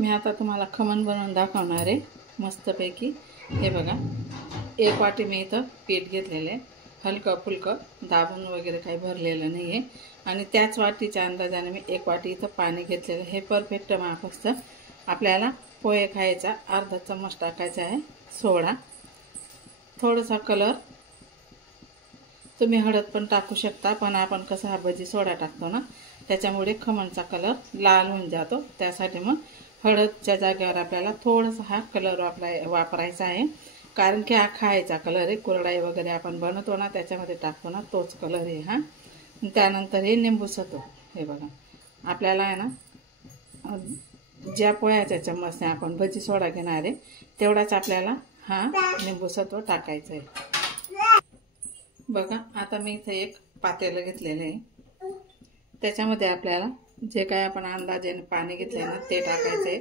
मी आता तुम्हाला खमण बनवून दाखवणार आहे मस्तपैकी। हे बघा, एक वाटी मी इथं पीठ घेतलेलं आहे, हलकं फुलकं दाबून वगैरे काही भरलेलं नाही आहे। आणि त्याच वाटीच्या अंदाजाने मी एक वाटी इथं पाणी घेतलेलं आहे। हे परफेक्ट माप असतं। आपल्याला पोहे खायचा अर्धा चम्मच टाकायचा आहे सोडा, थोडासा कलर, तुम्ही हळद पण टाकू शकता, पण आपण कसं हा भजी सोडा टाकतो ना, त्याच्यामुळे खमणचा कलर लाल होऊन जातो, त्यासाठी मग हळदच्या जागेवर आपल्याला थोडासा हा कलर वापरायचा आहे। कारण की हा खायचा कलर आहे, कुरडई वगैरे आपण बनवतो ना त्याच्यामध्ये टाकतो ना, तोच कलर आहे हा। त्यानंतर हे निंबू सत्व, हे बघा आपल्याला आहे ना ज्या पोह्याच्या चम्मचने आपण भजी सोडा घेणार आहे तेवढाच आपल्याला हा निंबू सत्व टाकायचं आहे। बघा आता मी इथे एक पातेलं घेतलेलं आहे, त्याच्यामध्ये आपल्याला जे काय आपण अंदाजाने पाणी घेतलंय ना ते टाकायचं आहे।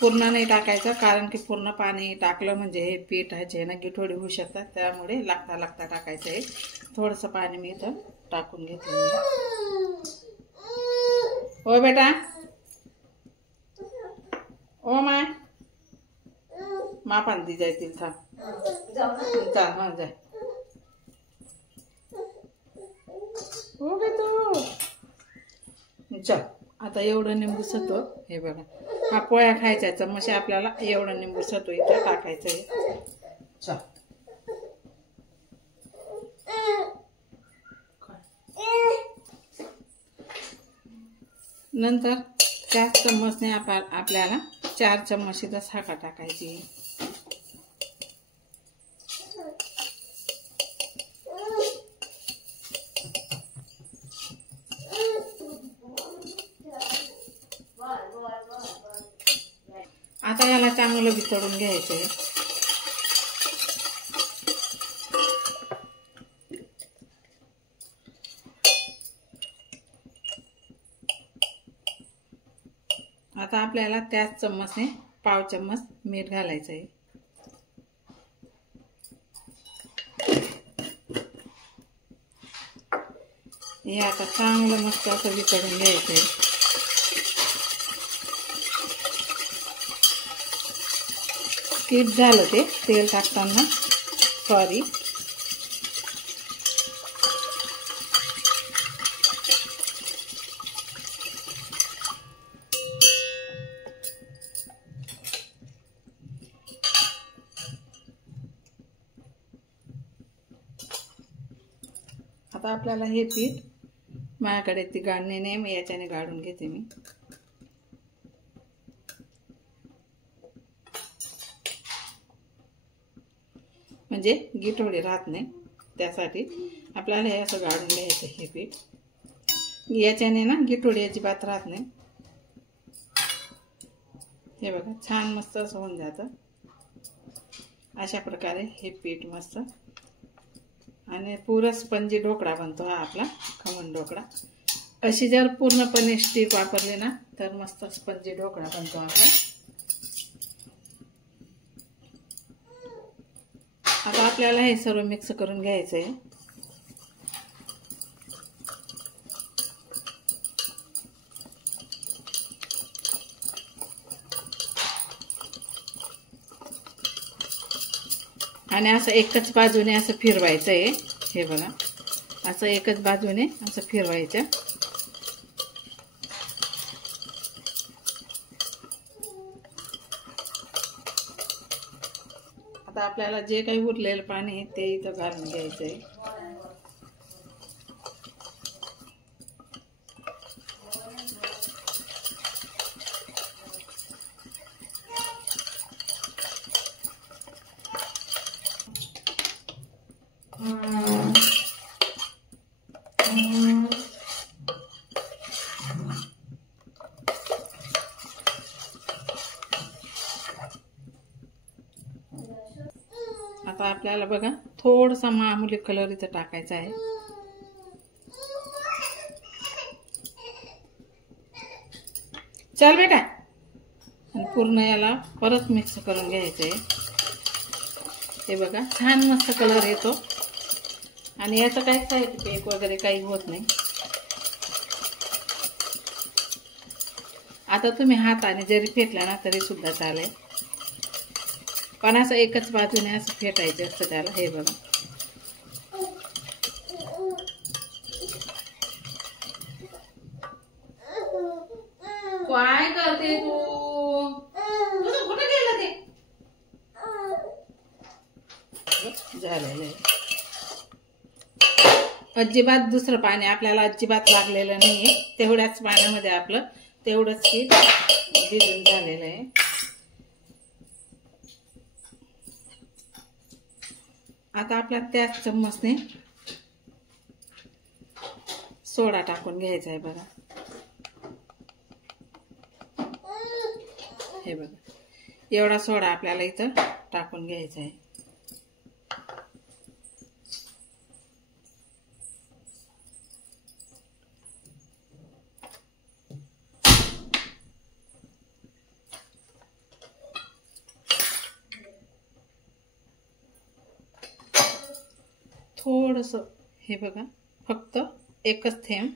पूर्ण नाही टाकायचं, कारण की पूर्ण पाणी टाकलं म्हणजे हे पीठ आहे ना गिठोडी होऊ शकतात, त्यामुळे लागता लागता टाकायचं आहे। थोडंसं पाणी मी इथं टाकून घेतलं। ओ बेटा, ओ माय मापान दी जायतील था जा, हाँ जाय हो गे तो चल। आता एवढं निंबू सत्व, हे बघा हा पोळ्या खायचा चम्मच आपल्याला एवढं निंबू सत्व इथं टाकायचं आहे। चल नंतर त्याच चम्मचने आपल्याला 4 चम्मच इथं साखर टाकायची। आता याला चांगलं वितळून घ्यायचं आहे। आता आपल्याला त्याच चम्मचने पाव चम्मच मीठ घालायचं आहे। हे आता चांगलं मस्त असं वितळून घ्यायचं आहे। स्किप झालं ते तेल टाकताना, सॉरी। आता आपल्याला हे पीठ, माझ्याकडे ती गाळणी नाही, मी याच्याने गाळून घेते मी। म्हणजे गिठोडे राहत नाही, त्यासाठी आपल्याला हे असं गाळून घ्यायचं हे पीठ। याच्याने ना गिठोडे अजिबात राहत नाही। हे बघा छान मस्त असं होऊन जातं। अशा प्रकारे हे पीठ मस्त आणि पुरा स्पंजी ढोकळा बनतो हा आपला खमण ढोकळा। अशी जर पूर्णपणे स्टिक वापरली ना तर मस्त स्पंजी ढोकळा बनतो आपला। आता आपल्याला हे सर्व मिक्स करून घ्यायचं आहे। आणि असं एकच बाजूने असं फिरवायचं आहे। हे बघा असं एकच बाजूने असं फिरवायचं। आता आपल्याला जे काही उरलेलं पाणी आहे ते इथं घालून घ्यायचं आहे। आता आपल्याला बघा थोडासा मामूली कलर इथं टाकायचा आहे। चल बेटा, आणि पूर्ण याला परत मिक्स करून घ्यायचं आहे। हे बघा छान मस्त कलर येतो आणि याचं काही साईड इफेक्ट वगैरे काही होत नाही। आता तुम्ही हाताने जरी फेटला ना तरी सुद्धा चालेल, पण असं एकच बाजूने असं फेटायचं असतं त्याला. हे बघा, काय करते तू? तुझं कुठं गेलं ते? झालेलं आहे. अजिबात दुसरं पाणी आपल्याला अजिबात लागलेलं नाहीये. तेवढ्याच पाण्यामध्ये आपलं तेवढंच पीठ भिजून झालेलं आहे. आता आपल्या त्याच चम्मचने सोडा टाकून घ्यायचा आहे बघा. हे बघा, एवढा सोडा आपल्याला इथं टाकून घ्यायचा आहे. थोडंसं हे बघा, फक्त एकच थेंब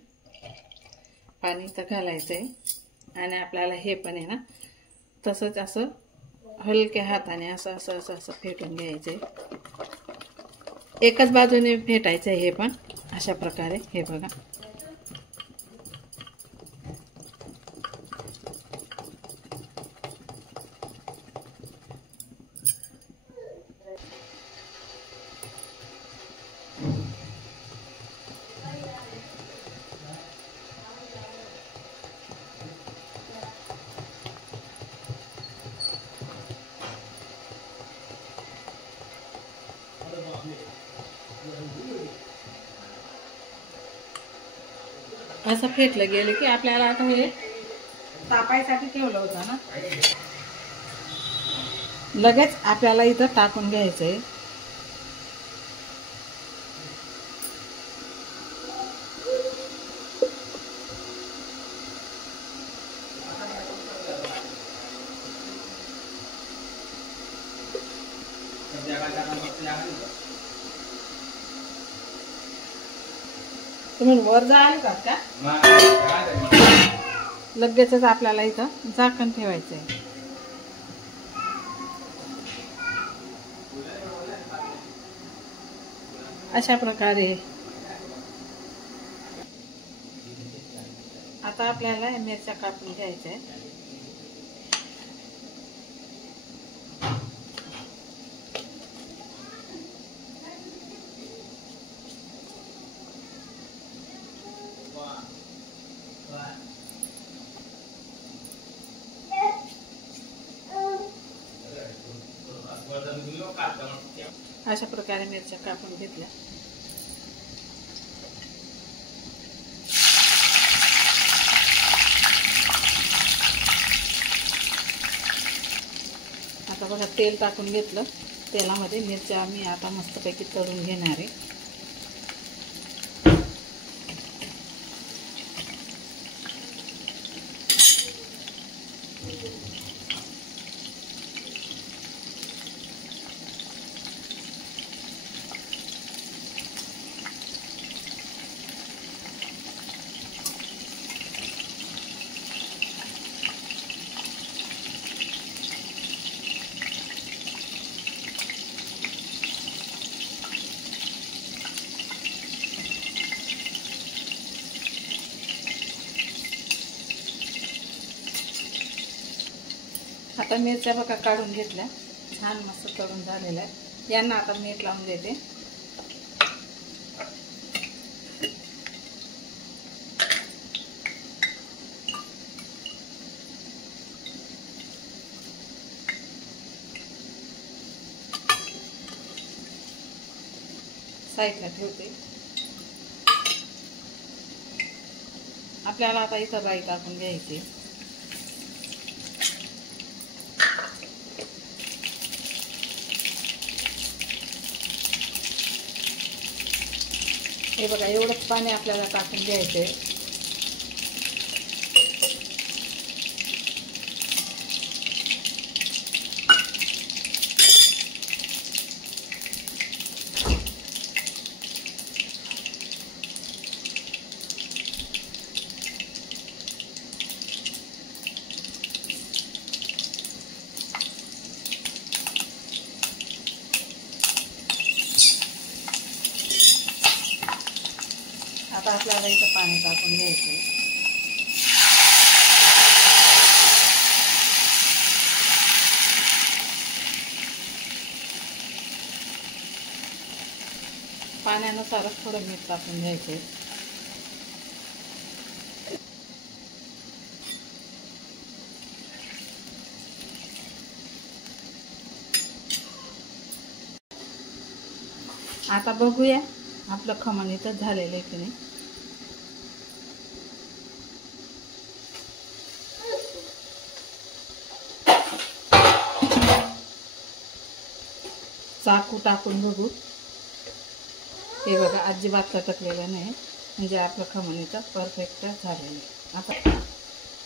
पाणी इथं घालायचं आहे आणि आपल्याला हे पण आहे ना तसंच असं हलक्या हाताने असं असं असं असं फेटून घ्यायचं आहे. एकच बाजूने फेटायचं आहे हे पण अशा प्रकारे. हे बघा, असं फेटलं गेलं की आपल्याला आता हे तापायसाठी ठेवलं होतं ना, लगेच आपल्याला इथं टाकून घ्यायचं आहे. तुम्ही वर जाल का? लगेचच आपल्याला इथं झाकण ठेवायचं आहे. अशा प्रकारे आता आपल्याला मिरच्या कापून घ्यायच्या आहे. अशा प्रकारे मिरच्या कापून घेतल्या. आता बघा, तेल टाकून घेतलं. तेलामध्ये मिरच्या मी आता मस्तपैकी तळून घेणार आहे. आता मिरच्या बघा काढून घेतल्या, छान मस्त तळून झालेल्या आहे. यांना आता मीठ लावून देते. साईडला ठेवते. आपल्याला आता इथं राई टाकून घ्यायची. हे बघा, एवढंच पाणी आपल्याला टाकून घ्यायचं आहे. इथं पाणी टाकून घ्यायचं. पाण्यानुसारच थोडं मीठ टाकून घ्यायचं. आता बघूया आपलं खमण इथं झालेलं आहे की नाही. चाकू टाकून बघू. हे बघा अजिबात लटकलेलं नाही, म्हणजे आपलं खमण इथं परफेक्ट झालेलं आहे. आता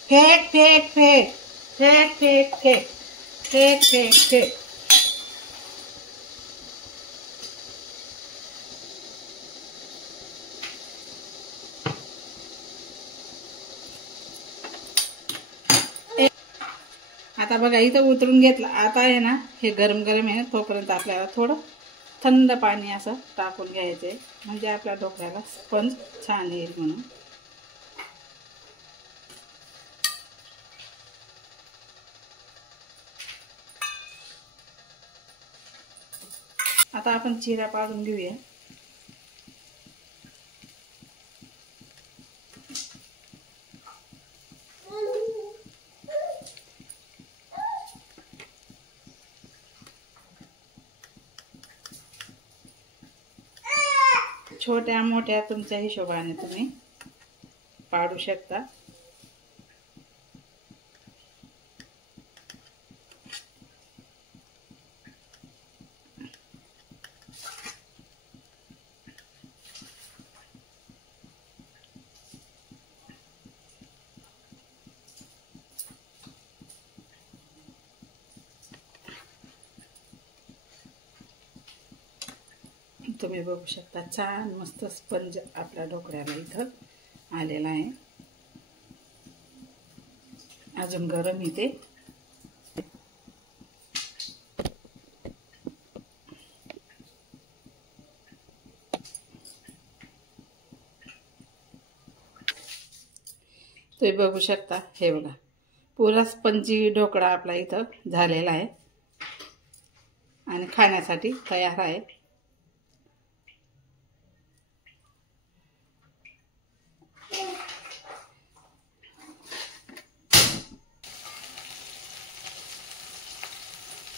fake fake fake fake fake fake fake fake fake. आता बघा इथं उतरून घेतलं. आता आहे ना, हे गरम गरम आहे, तोपर्यंत आपल्याला थोडं थंड पाणी असं टाकून घ्यायचं आहे, म्हणजे आपल्या ढोकळ्याला स्पंज छान येईल म्हणून. आता आपण चिरा पाडून घेऊया. छोट्या मोठ्या तुमच्या हिशोबाने तुम्ही पाडू शकता. तुम्ही बघू शकता छान मस्त स्पंज आपल्या ढोकळ्याला इथं आलेला आहे. अजून गरम इथे. तुम्ही बघू शकता, हे बघा पुरा स्पंजी ढोकळा आपला इथं झालेला आहे आणि खाण्यासाठी तयार आहे.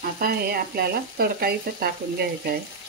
आता हे आपल्याला तडका इथं टाकून घ्यायचा आहे.